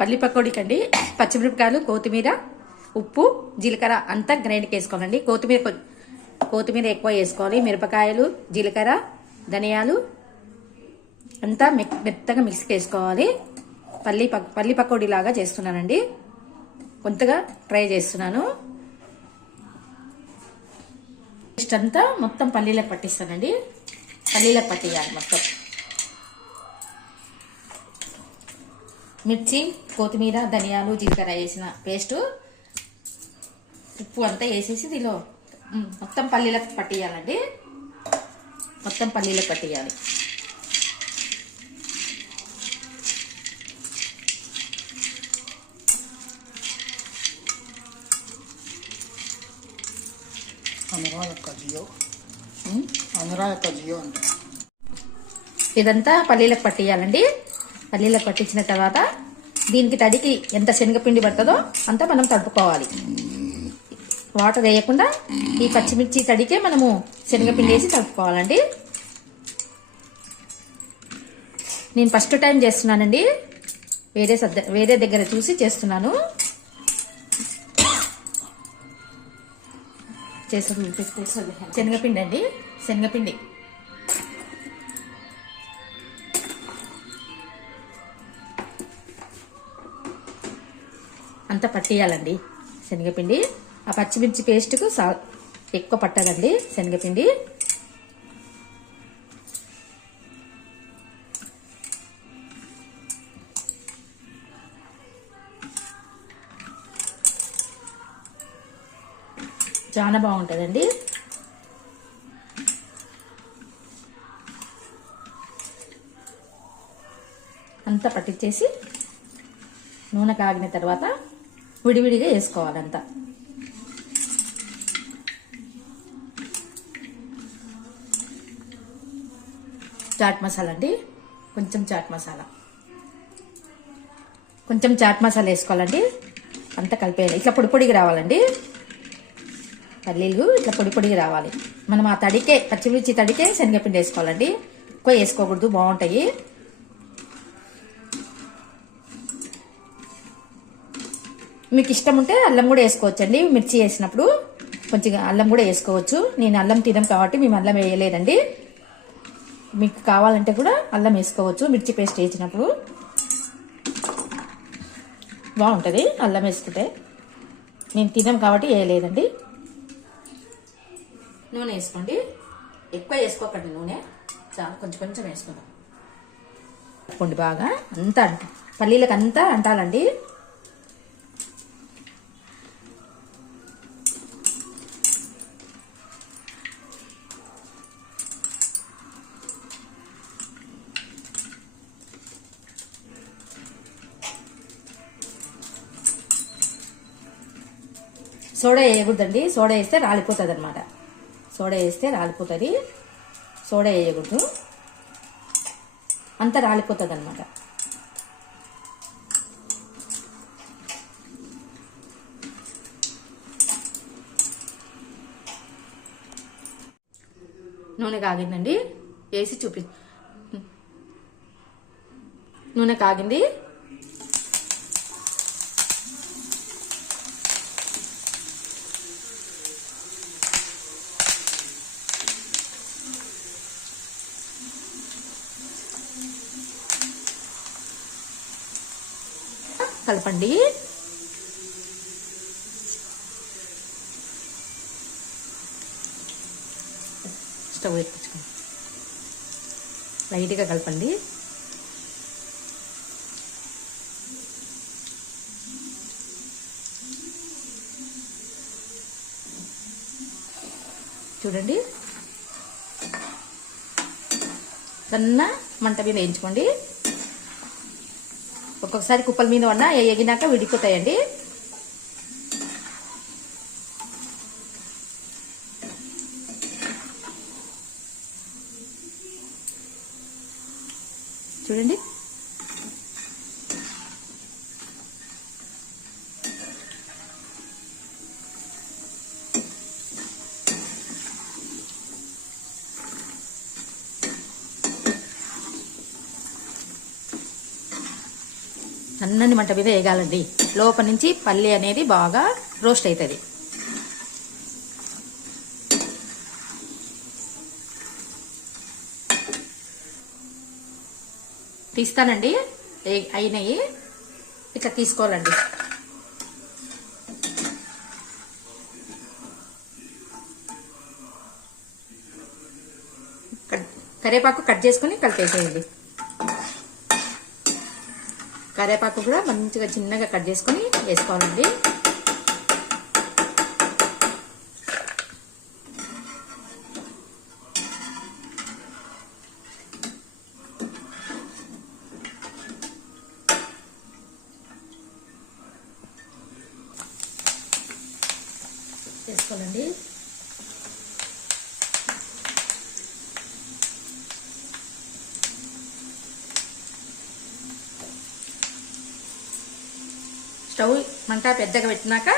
పల్లి పకోడీకండి పచ్చిమిరపకాయలు, కొత్తిమీర, ఉప్పు, జీలకర్ర అంతా గ్రైండ్కి వేసుకోవాలండి. కొత్తిమీర ఎక్కువ వేసుకోవాలి. మిరపకాయలు, జీలకర్ర, ధనియాలు అంతా మెత్తగా మిక్స్కి వేసుకోవాలి. పల్లి పకోడీ లాగా చేస్తున్నానండి. కొంతగా ట్రై చేస్తున్నాను. పేస్ట్ అంతా మొత్తం పల్లీలకు పట్టిస్తానండి. పల్లీలకు పట్టియాలి మొత్తం. మిర్చి, కొత్తిమీర, ధనియాలు, జీలకర్ర వేసిన పేస్టు, ఉప్పు అంతా వేసేసి దీనిలో మొత్తం పల్లీలకు పట్టియాలండి. మొత్తం పల్లీలకు పట్టియాలి. ఇదంతా పల్లీలకు పట్టియాలండి. పల్లీలకు పట్టించిన తర్వాత దీనికి తడికి ఎంత శనగపిండి పడుతుందో అంతా మనం తడుపుకోవాలి. వాటర్ వేయకుండా ఈ పచ్చిమిర్చి తడికే మనము శనగపిండి వేసి తడుపుకోవాలండి. నేను ఫస్ట్ టైం చేస్తున్నానండి. వేరే దగ్గర చూసి చేస్తున్నాను. శనగపిండి అండి, శనగపిండి అంతా పట్టేయాలండి. శనగపిండి ఆ పచ్చిమిర్చి పేస్ట్కు ఎక్కువ పట్టదండి శనగపిండి. చాలా బాగుంటుందండి. అంతా పట్టించేసి నూనె కాగిన తర్వాత విడివిడిగా వేసుకోవాలంతా. చాట్ మసాలా అండి, కొంచెం చాట్ మసాలా వేసుకోవాలండి. అంతా కలిపేయాలి. ఇట్లా పొడి పొడిగా రావాలండి. పల్లీలు ఇట్లా పొడి పొడిగా రావాలి. మనం ఆ తడికే పచ్చిమిర్చి తడికే శనగపిండి వేసుకోవాలండి. ఎక్కువ వేసుకోకూడదు, బాగుంటాయి. మీకు ఇష్టం ఉంటే అల్లం కూడా వేసుకోవచ్చండి. మిర్చి వేసినప్పుడు కొంచెం అల్లం కూడా వేసుకోవచ్చు. నేను అల్లం తినం కాబట్టి మేము అల్లం వేయలేదండి. మీకు కావాలంటే కూడా అల్లం వేసుకోవచ్చు. మిర్చి పేస్ట్ వేసినప్పుడు బాగుంటుంది అల్లం వేసుకుంటే. నేను తినం కాబట్టి వేయలేదండి. నూనె వేసుకోండి. ఎక్కువ వేసుకోకండి నూనె, చాలా కొంచెం వేసుకుందాం. కలుపుకోండి బాగా. అంతా పల్లీలకు అంతా అంటాలండి. సోడా వేయకూడదండి. సోడా వేస్తే రాలిపోతుంది అనమాట. సోడా వేస్తే రాలిపోతుంది. సోడా వేయకూడదు, అంతా రాలిపోతుంది అనమాట. నూనె కాగిందండి, వేసి నూనె కాగింది. కలపండి. స్టవ్ ఎక్కించుకోండి. లైట్గా కలపండి. చూడండి, సన్న మంట మీద వేయించుకోండి. ఒక్కొక్కసారి కుప్పల మీద ఉన్న ఎగినాక విడిపోతాయండి. చూడండి, సన్నని మంట మీద వేగాలండి. లోపల నుంచి పల్లి అనేది బాగా రోస్ట్ అవుతుంది. తీస్తానండి. అయినాయి, ఇట్లా తీసుకోవాలండి. కరివేపాకు కట్ చేసుకుని కలిపేసేయండి. కరివేపాకు కూడా మంచిగా చిన్నగా కట్ చేసుకుని వేసుకోవాలండి. వేసుకోవాలండి. స్టవ్ మంట పెద్దగా పెట్టినాక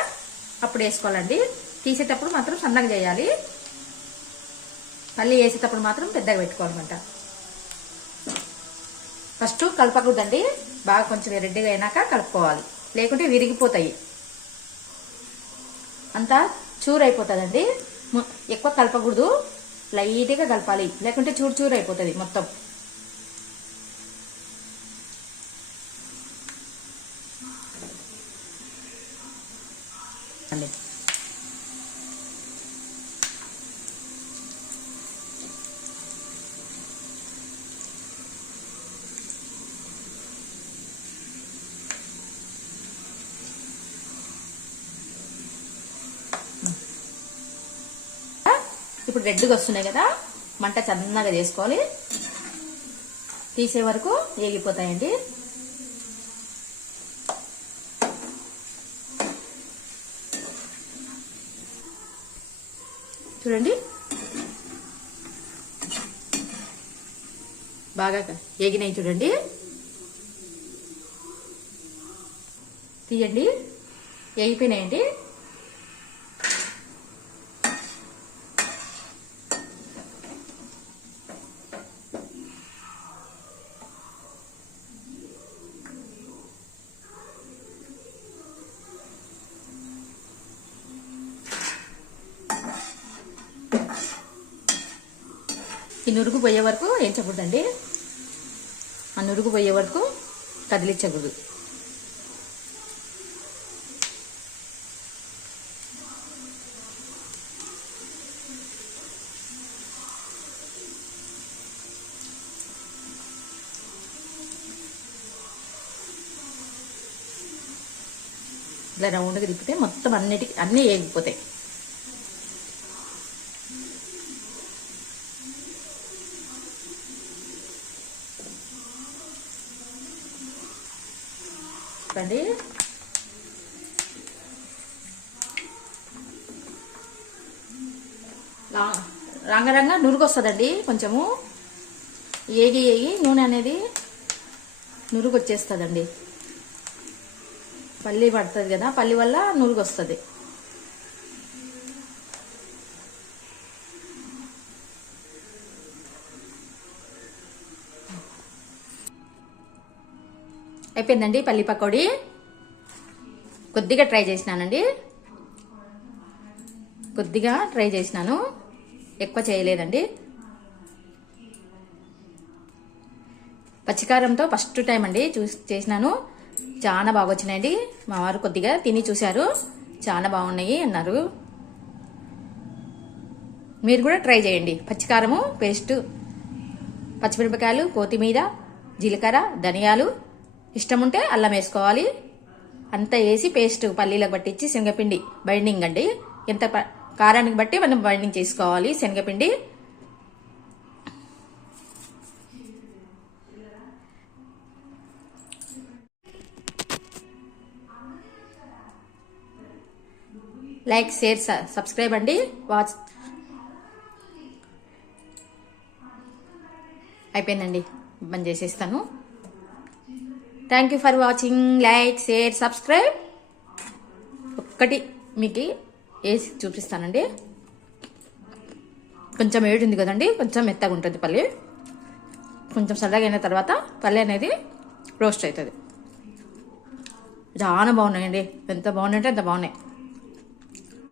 అప్పుడు వేసుకోవాలండి. తీసేటప్పుడు మాత్రం సన్నగా చేయాలి. పల్లి వేసేటప్పుడు మాత్రం పెద్దగా పెట్టుకోవాలన్నమాట. ఫస్ట్ కలపకూడదండి. బాగా కొంచెం రెడ్డిగా అయినాక కలుపుకోవాలి, లేకుంటే విరిగిపోతాయి, అంతా చూరు అయిపోతుందండి. ఎక్కువ కలపకూడదు, లైట్గా కలపాలి, లేకుంటే చూరు చూరు అయిపోతుంది మొత్తం. ఇప్పుడు రెడ్గా వస్తున్నాయి కదా, మంట చన్నగా చేసుకోవాలి. తీసే వరకు వేగిపోతాయండి. చూడండి, బాగా వేగినాయి చూడండి. తీయండి, వేగిపోయినాయండి. ఈ నురుగు పోయే వరకు వేయించకూడదండి. ఆ నురుగు పోయే వరకు కదిలించకూడదు. ఇలా రౌండ్గా తిప్పితే మొత్తం అన్నీ వేగిపోతాయి. అండి రంగరంగా నురుగు వస్తుందండి. కొంచెము ఏగి నూనె అనేది నురుగు వచ్చేస్తుందండి. పల్లి పడుతుంది కదా, పల్లి వల్ల నురుగు వస్తుంది. అయిపోయిందండి పల్లి పకోడీ. కొద్దిగా ట్రై చేసినానండి, ఎక్కువ చేయలేదండి. పచ్చికారంతో ఫస్ట్ టైం అండి చేసినాను. చాలా బాగా వచ్చినాయండి. మా వారు కొద్దిగా తిని చూశారు, చాలా బాగున్నాయి అన్నారు. మీరు కూడా ట్రై చేయండి. పచ్చికారము పేస్ట్, పచ్చిమిరపకాయలు, కొత్తిమీర, జీలకర్ర, ధనియాలు, ఇష్టం ఉంటే అల్లం వేసుకోవాలి. అంతా వేసి పేస్ట్ పల్లీలకు పట్టించి శనగపిండి బైండింగ్ అండి. ఎంత కారానికి బట్టి మనం బైండింగ్ చేసుకోవాలి శనగపిండి. లైక్, షేర్, సబ్స్క్రైబ్ అండి. అయిపోయిందండి, బంద్ చేసేస్తాను. Thank you for watching. Like, share, subscribe. ఒక్కటి మీకు వేసి చూపిస్తానండి. కొంచెం ఏడుంది కదండి, కొంచెం మెత్తగా ఉంటుంది పల్లి. కొంచెం చల్లగా అయిన తర్వాత పల్లి అనేది రోస్ట్ అవుతుంది. చాలా బాగున్నాయండి, ఎంత బాగున్నాయంటే అంత బాగున్నాయి.